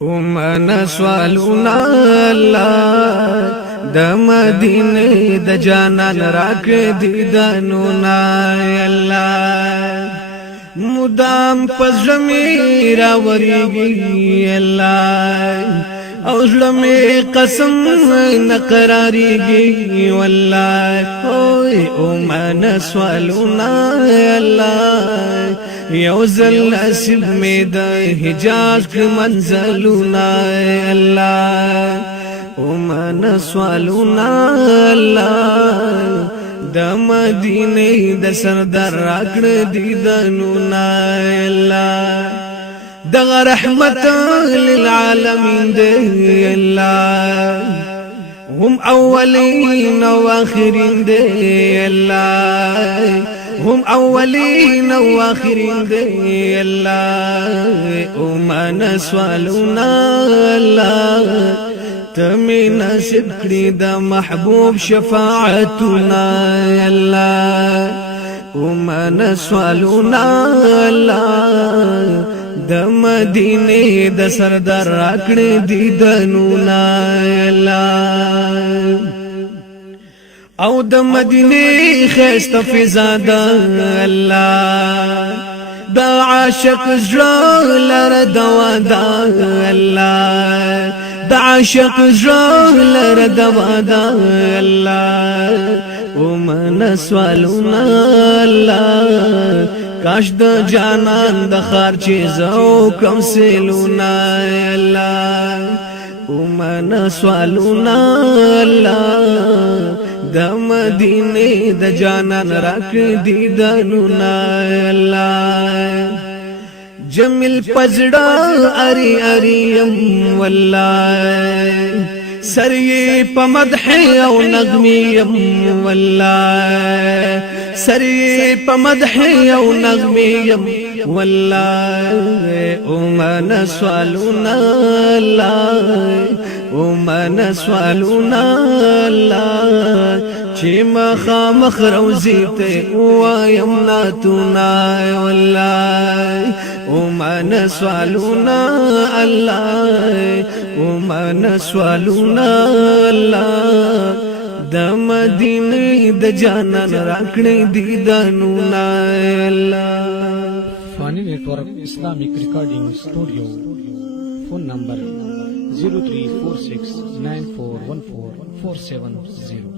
ومن سوالنا الله د مدینه د جانان راک دیدنونا الله مدام پزمی راوریږي الله او زلمه قسم نقراریږي والله ومن سوالنا الله یوزل نصیب می د حجاز منزلنا الله ومن سوالنا الله د مدینه د سردار راکړه دیدنونا الله دغه رحمت للعالمین دی الله هم اولین و آخرین دی الله هم اولین و آخرین دی الله ومن سوالنا الله تمی نصیب کړی د محبوب شفاعتنا الله ومن سوالنا الله د مدینه د سردار راکړه دیدنونا الله او د مدینه خسته فضا د الله د عاشق زړه لره دوا د الله د عاشق زړه لره دوا د الله ومن سوالنا الله کاش د جانان د خارچې زو کم سیلونا الله ومن سوالنا الله د مدینه د جانان راک دیدنونا الله جمیل پزړه اری اریم والله سری په مدح او نغمیم والله سری په مدح او نغمیم والله ومن سوالنا الله ومن سوالنا الله چې مخامخ روزي ته وایم ناتنا والله ومن سوالنا الله ومن سوالنا الله د مدینه د جانان راکړه دیدنونا الله فانی نیٹورک اسلامک ریکارڈنگ اسٹوڈیو فون نمبر 0346941447